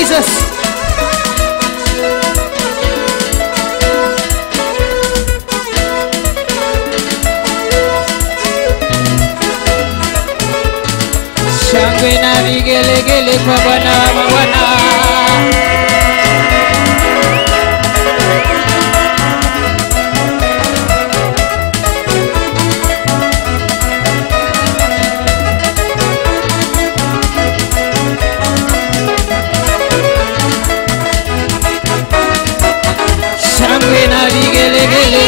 Jesus. Shangwe na vigelegele kwa Bwana wa mabwana. Shangwe na vigelegele.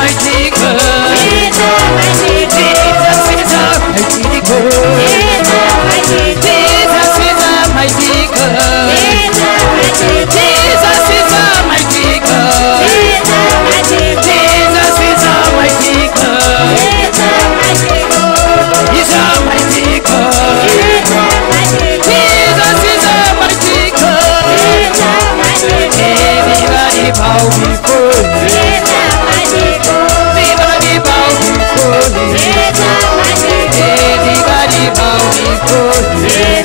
mighty God. Jesus is a mighty God. Jesus is a mighty God. Jesus is a mighty God. Jesus is a mighty God. He's a mighty God. Jesus is a mighty God. Everybody bow before Him. Everybody bow before Him. Everybody bow before Him.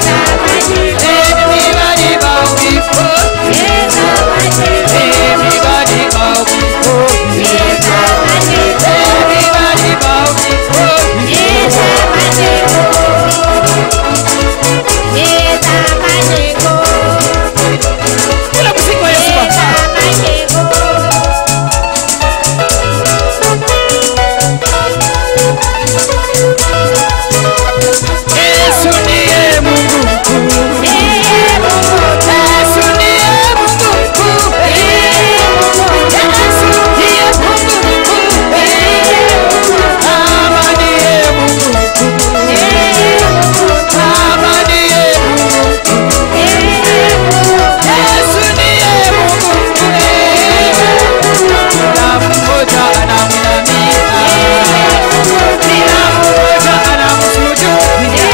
Everybody bow before Him. Everybody bow before Him. Everybody bow before Kila msiku Yesu Baba. Yesu ndiye Mungu mkuu. Yesu ndiye Mungu mkuu. Yesu ndiye Mungu mkuu. Baba ndiye Mungu mkuu. Baba ndiye Mungu mkuu. Yesu ndiye Mungu mkuu. Kila mmoja anamwinamia. Kila mmoja anamsujudia.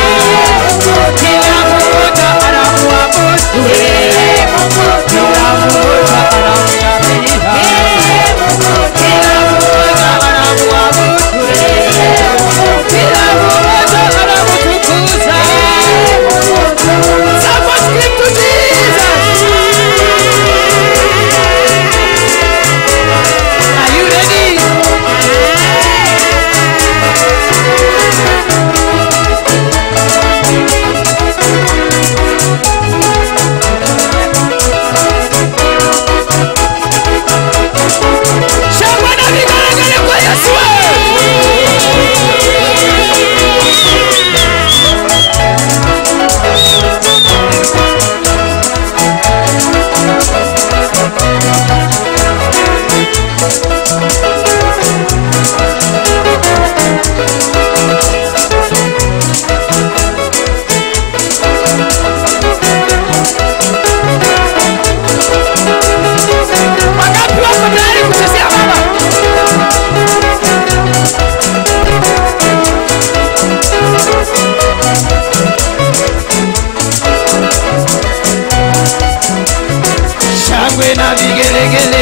Kila mmoja anamwabudu. Kila mmoja anamwinamia. Kila mmoja anamwabudu. Kila mmoja anamtukuza. Someone scream to Jesus. Are you ready? Shangwe na vigelegele kwa Yesu. Wangapi wako tayari kuchezea Baba? Shangwe na vigelegele.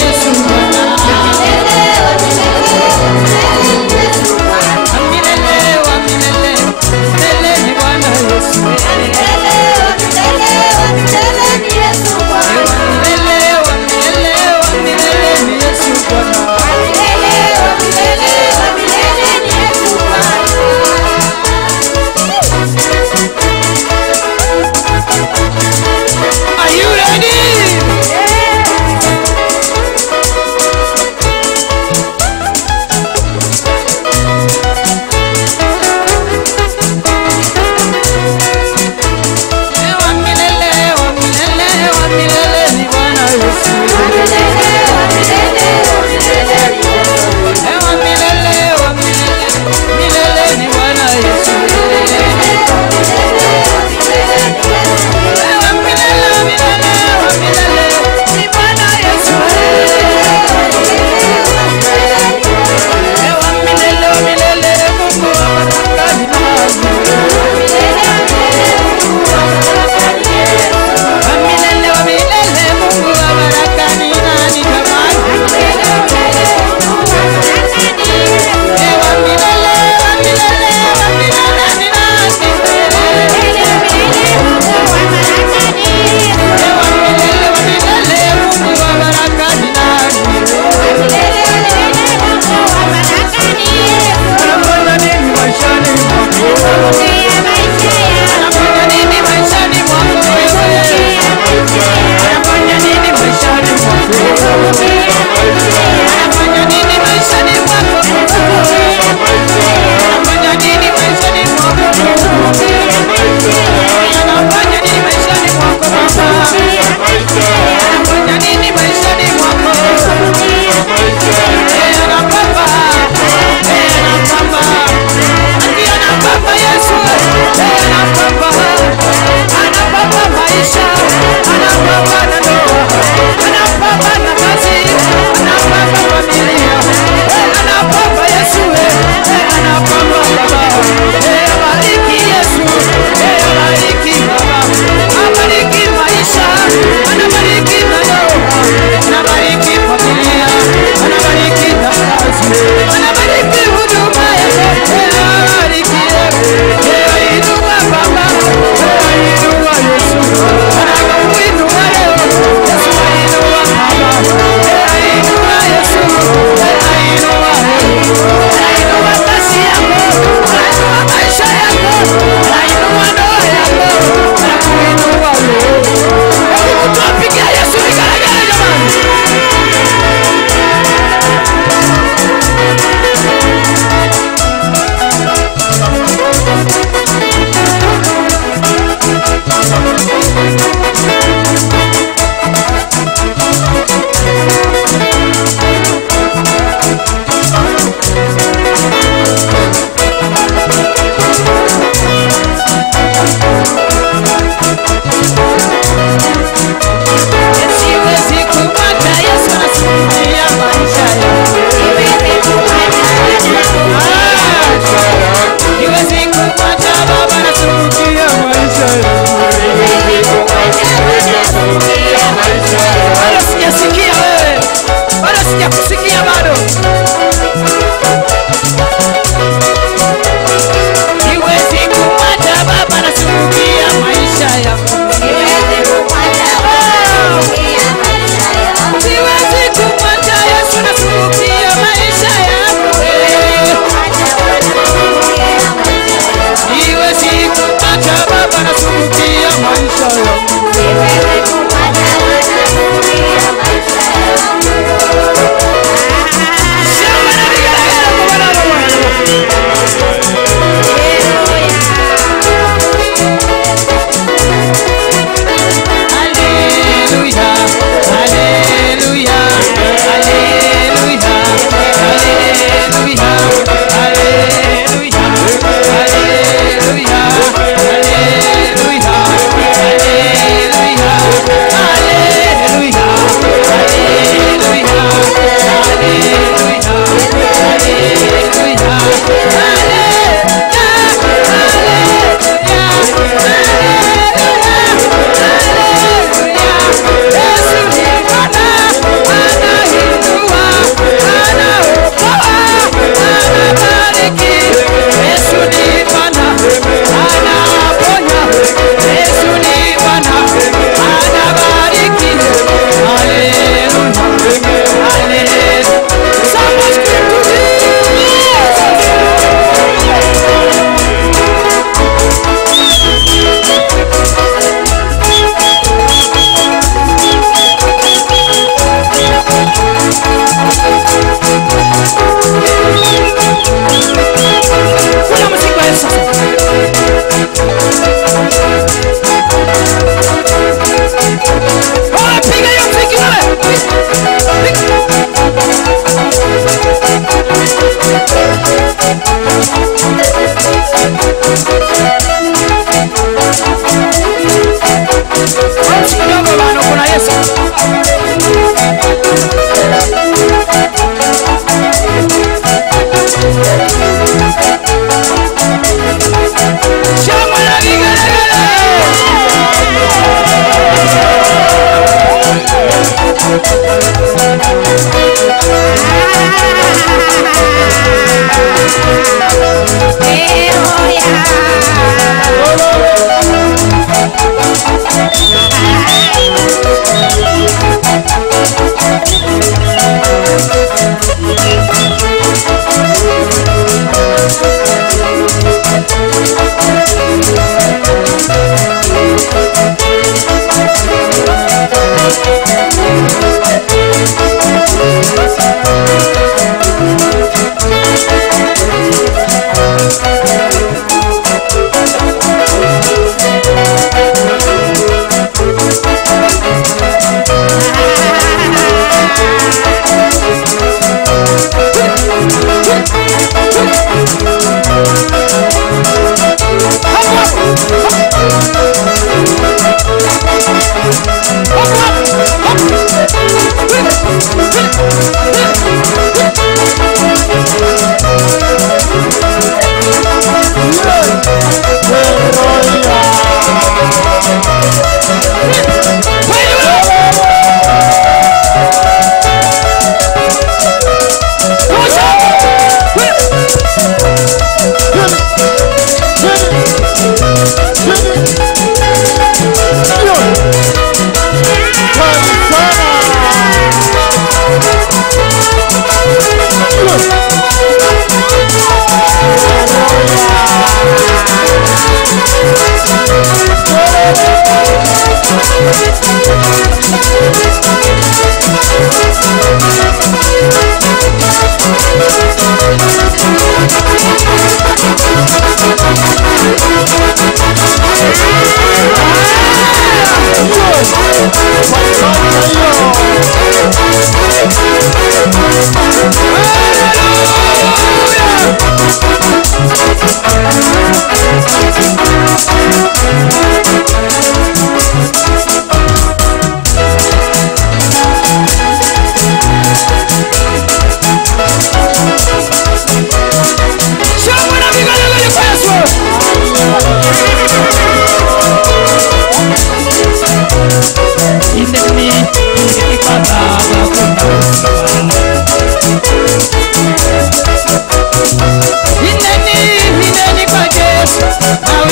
Yesu.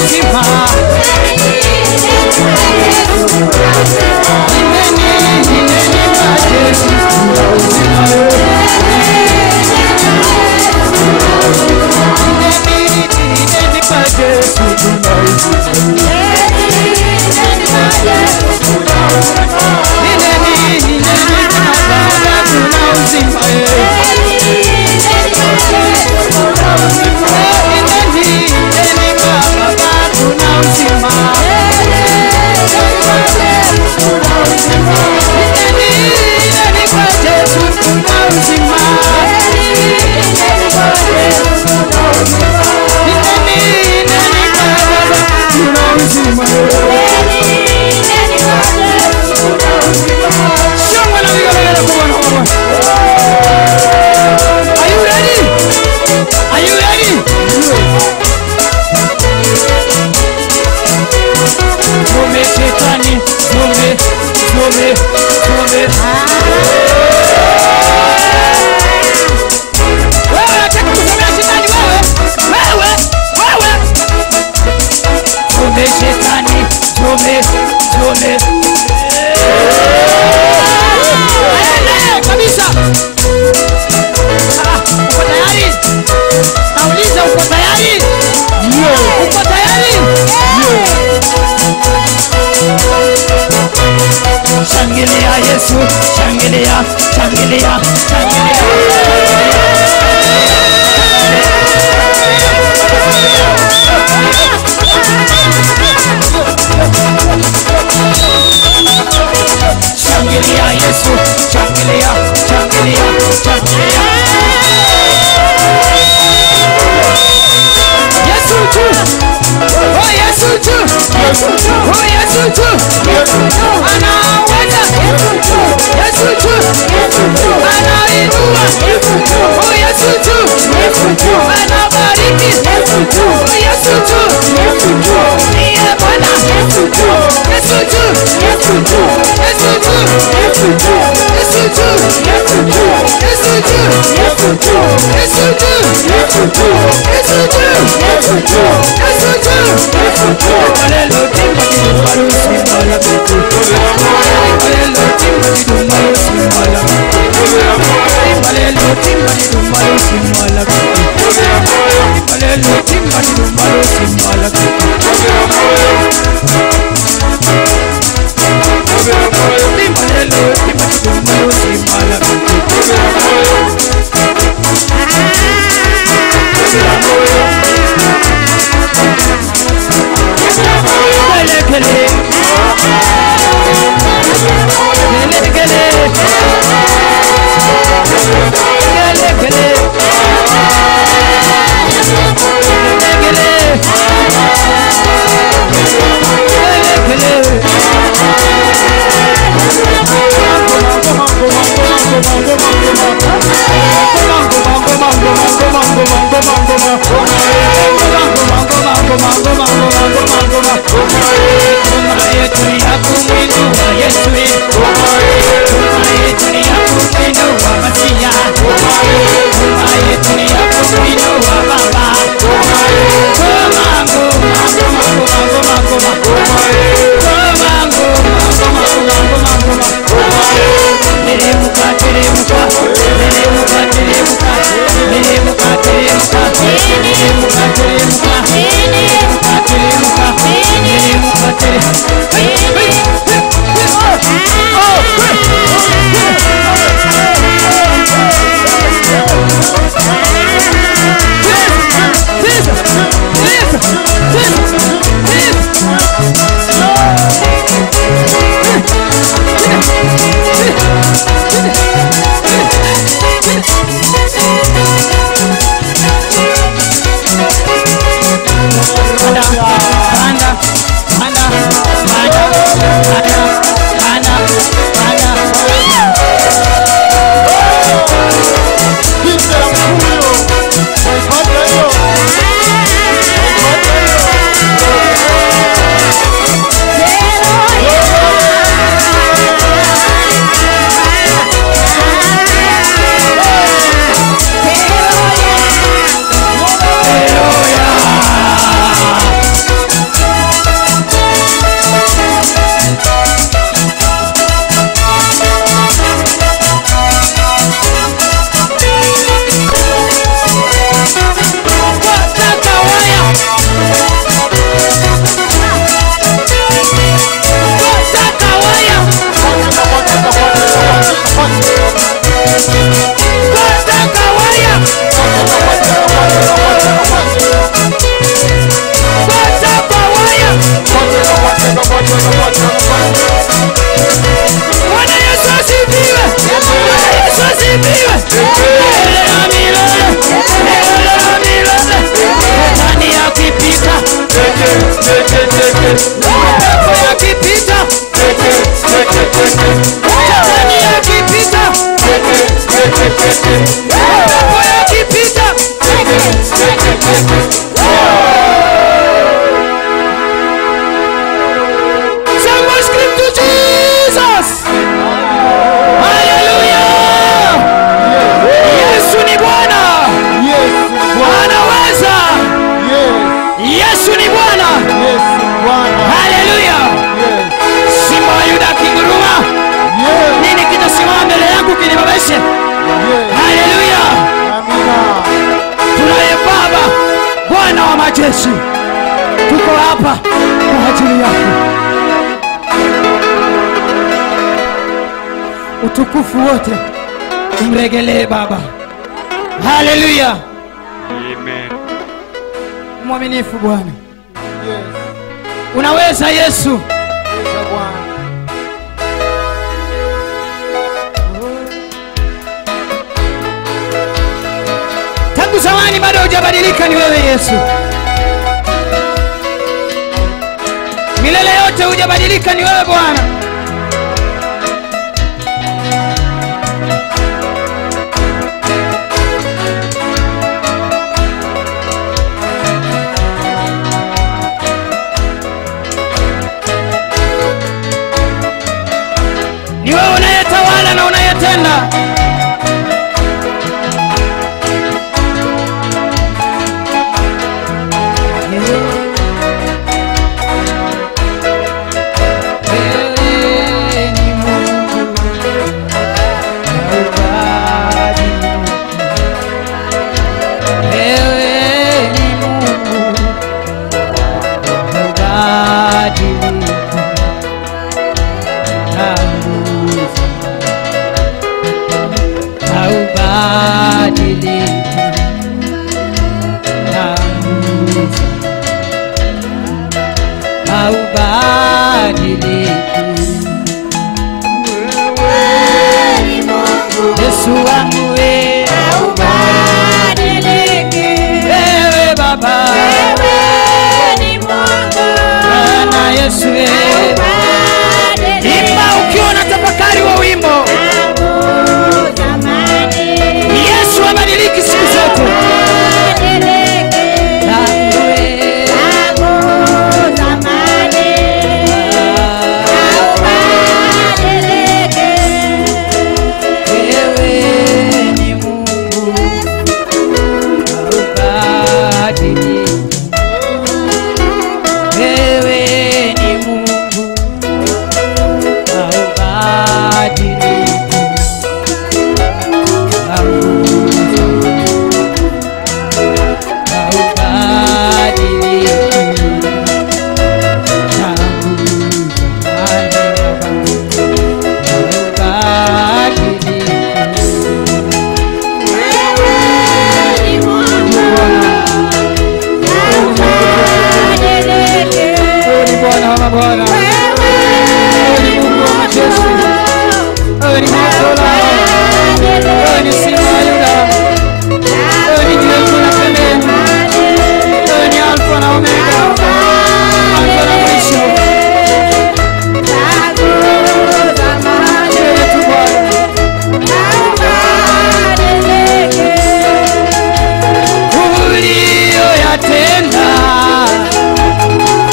uzima. Nendeni kwa Yesu kuna uzima. Nendeni kwa Yesu kuna uzima. Shangilia, shangilia, shangilia. Shangilia Yesu, shangilia, shangilia, shangilia. Yesu tu, oh Yesu tu, oh Yesu tu, anaweza. Yesu tu, anainua. Oh Yesu tu, anabariki. Oh Yesu tu, ndiye Bwana. Yesu tu, Yesu tu, Yesu tu, Yesu tu, Yesu tu, Yesu tu, Yesu tu, Yesu tu, Yesu tu, Yesu tu, Yesu tu, Yesu tu, Yesu tu, Yesu tu, Yesu tu. Hallelujah, Bwana Yesu asifiwe. Bwana Yesu asifiwe. Nani akipita? Pepo yakipita. Nani akipita? Pepo yakipita. Someone scream to Jesus. Hallelujah. Yesu ni Bwana. Anaweza. Yesu ni Bwana. Hallelujah. Simba wa Yuda akinguruma. Nini kitasimama mbele yangu kinibabeshe? Hallelujah. Tunaye Baba, Bwana wa majeshi. Tuko hapa kwa ajili yako. Utukufu wote umregelee Baba. Hallelujah. Amen. Mwaminifu Bwana. Unaweza Yesu. Tangu zamani bado hujabadilika, ni wewe Yesu. Milele yote hujabadilika, ni wewe Bwana. Ni wewe unayetawala na unayetenda.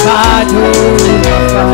Bado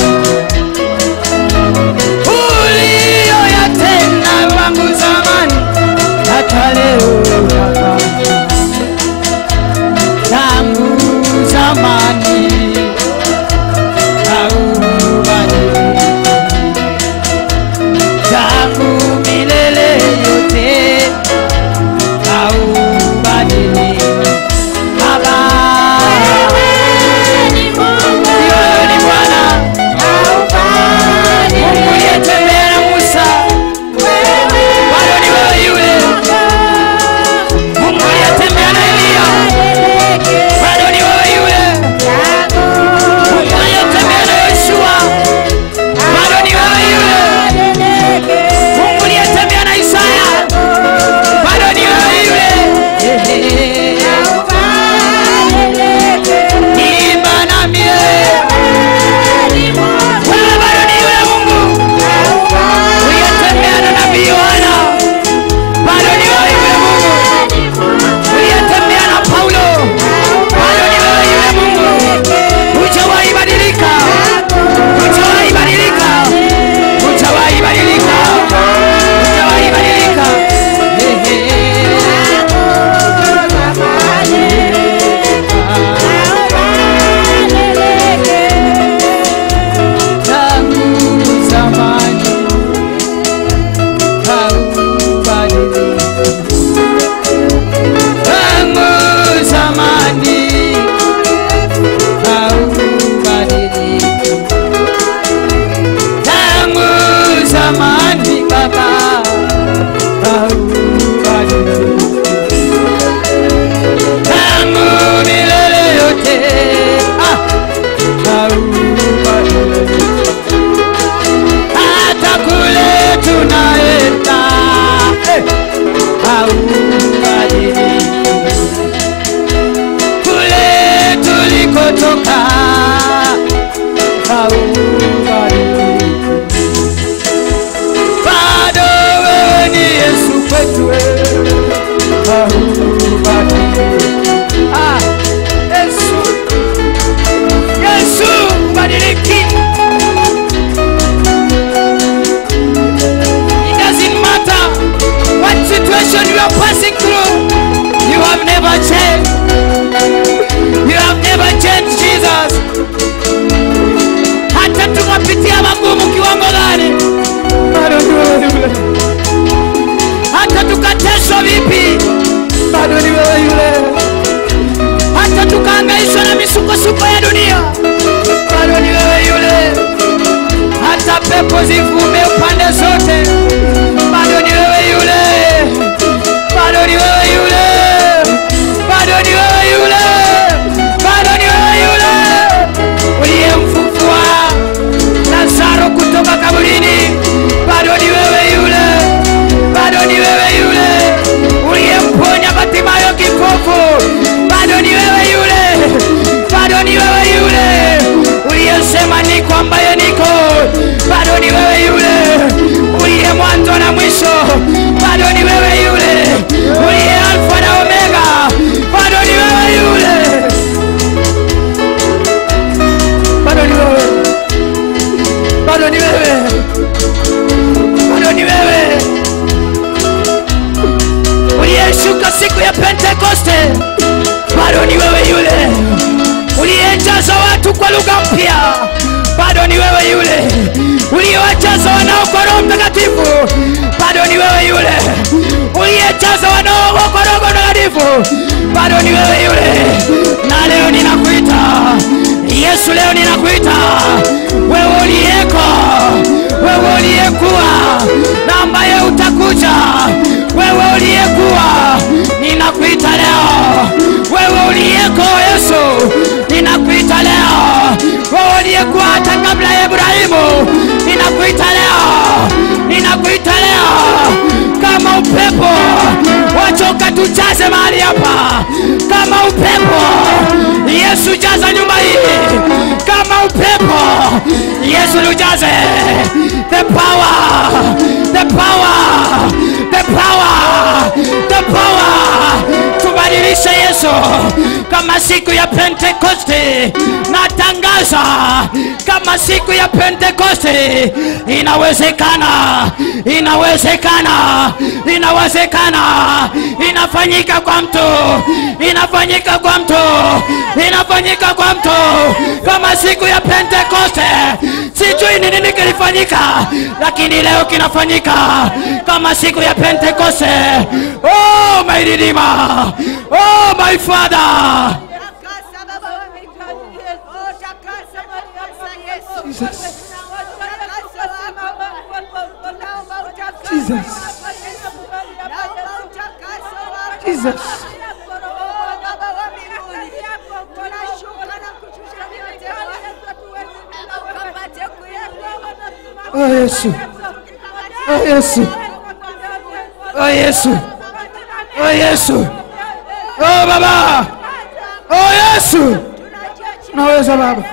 hujachoka, haubadiliki. Bado wewe ni Yesu kwetu, haubadiliki. Yesu badiliki. It doesn't matter what situation you are passing through, you have never changed. You have never changed, Jesus. Hata tukapitia magumu kiwango gani, bado ni wewe yule. Hata tukateswa vipi, bado ni wewe yule. Hata tukahangaishwa na misukosuko ya dunia, bado ni wewe yule. Hata pepo zivume upande zote, bado ni wewe yule. Bado ni wewe yule. Bado ni wewe yule. Bado ni wewe yule. Uliyemfufua Lazaro kutoka kaburini, bado ni wewe yule. Bado ni wewe yule. Uliyemponya Bartimayo kipofu, bado ni wewe yule. Bado ni wewe yule. Uliyesema niko ambaye niko, bado ni wewe yule. Uliye mwanzo na mwisho, bado ni wewe yule. Uliye Alfa na Omega, bado ni wewe yule. Bado ni wewe. Bado ni wewe. Bado ni wewe. Uliyeshuka siku ya Pentekoste, bado ni wewe yule. Uliyejaza watu kwa lugha mpya, bado ni wewe yule. Uliyewajaza wanao kwa Roho Mtakatifu, bado ni wewe yule. Uliyejaza wanao kwa Roho Mtakatifu, bado ni wewe yule. Na leo ninakuita Yesu, leo ninakuita wewe uliyeko, wewe uliyekuwa na ambaye utakuja, wewe uliyekuwa, ninakuita leo. Wewe uliyeko Yesu, ninakuita leo. Wewe uliyekuwa hata kabla ya Ibrahimu, ninakuita leo. Ninakuita leo. Kama upepo, wacha ukatujaze mahali hapa. Kama upepo, Yesu jaza nyumba hii. Kama upepo, Yesu ujaze. The power, the power, the power, the power. Tubadilishe Yesu. Kama siku ya Pentekoste, natangaza kama siku ya Pentekoste, inawezekana, inawezekana, inawezekana. Inafanyika kwa mtu, inafanyika kwa mtu, inafanyika kwa mtu. Kama siku ya Pentekoste, sijui ni nini kilifanyika, lakini leo kinafanyika. Kama siku ya Pentekoste. Oh my Redeemer, oh my Father. Jesus. Jesus. Jesus. Oh Yesu. Oh Yesu. Oh Yesu. Oh Yesu. Oh Baba. Oh Yesu. Unaweza Baba.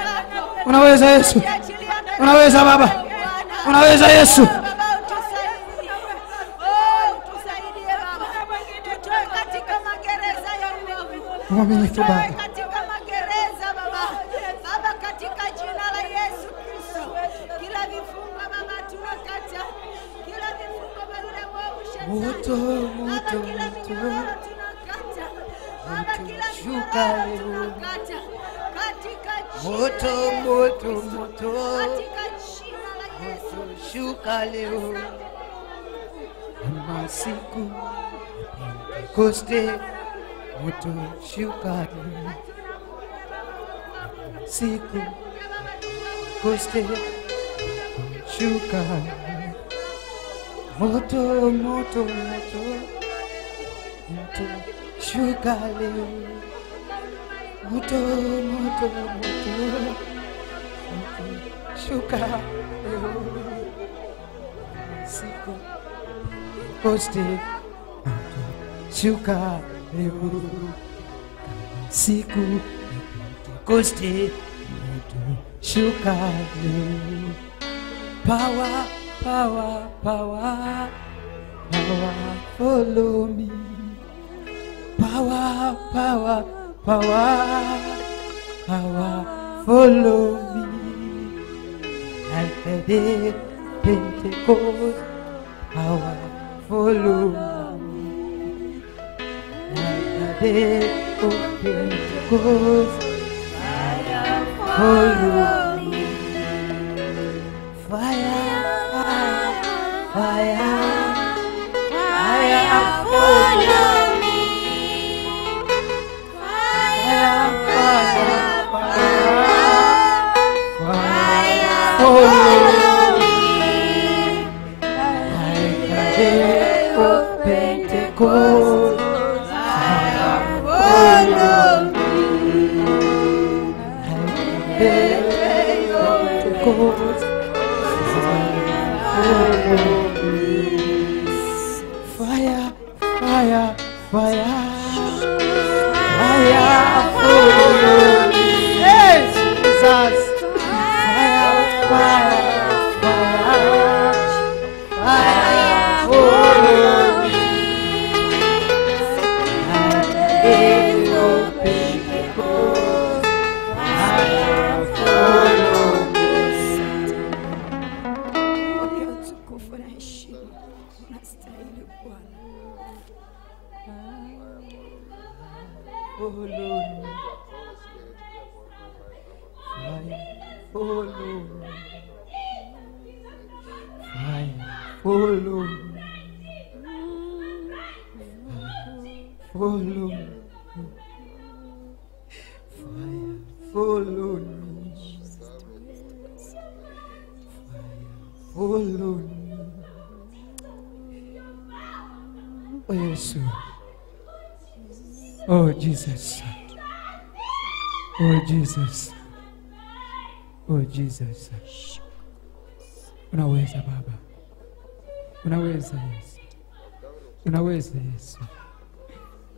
Unaweza Yesu. Unaweza Baba. Unaweza Yesu. Mwaminifu Baba. Katika magereza Baba. Baba, katika jina la Yesu Kristo. Kila vifungo Baba tunakata. Kila vifungo Baba yule mwovu shetani. Moto, moto, kila minyororo tunakata. Baba, kila shuka minyororo tunakata. Katika jina moto, moto, moto. katika jina la Yesu. Shuka leo. Kama siku ya Pentekoste, moto shuka leo. Siku ya Pentekoste, shuka moto, moto, moto, moto shuka leo. Moto, moto, moto, moto shuka leo. Siku Pentekoste, moto shuka leo. Siku Pentecoste, moto shuka leo. Power, power, power, power, follow me. Power, power, power, power, follow me. Like the day Pentecost, power, follow me. Like the day of Pentecost, fire, follow me. Fire, fire, fire, fire, follow me. Fire, fire, fire, fire, follow me. Like the day of Pentecost, fire, follow me. Like the day of Pentecost, fire, fire, fire, fire, follow me. Yes, Jesus. Fire, fire, fire, fire, follow me. Like the day of Pentecost, fire, follow me. Utukufu na heshima unastahili Bwana. Follow me. Fire, follow me. Fire, follow me. Follow me. Fire, follow me. Fire, follow me. Oh, yes. Oh, Jesus. Oh, Jesus. Oh, Jesus. Unaweza Baba. Unaweza Yesu. Unaweza Yesu.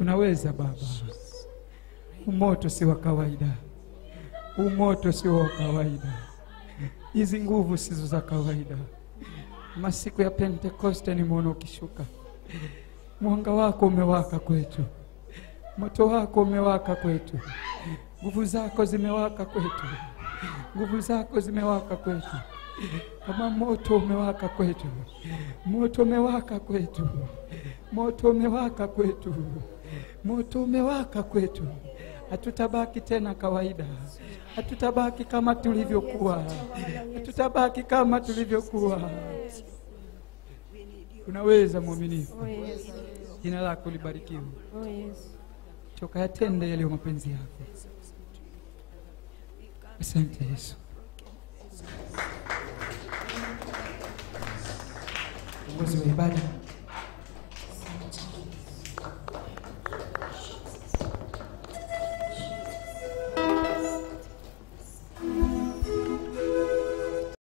Unaweza Baba. Umoto si wa kawaida. Umoto si wa kawaida. Hizi nguvu sizo za kawaida. Masiku ya Pentecoste nimeona ukishuka. Mwanga wako umewaka kwetu. Moto wako umewaka kwetu. Nguvu zako zimewaka kwetu. Nguvu zako zimewaka kwetu. Kama moto umewaka kwetu. Moto umewaka kwetu. Moto umewaka kwetu. Moto umewaka kwetu. Hatutabaki tena kawaida. Hatutabaki kama tulivyokuwa. Hatutabaki kama tulivyokuwa. Unaweza mwaminifu. Jina lako libarikiwe. Choka yatende yale mapenzi yako. Asante Yesu. Kiongozi wa ibada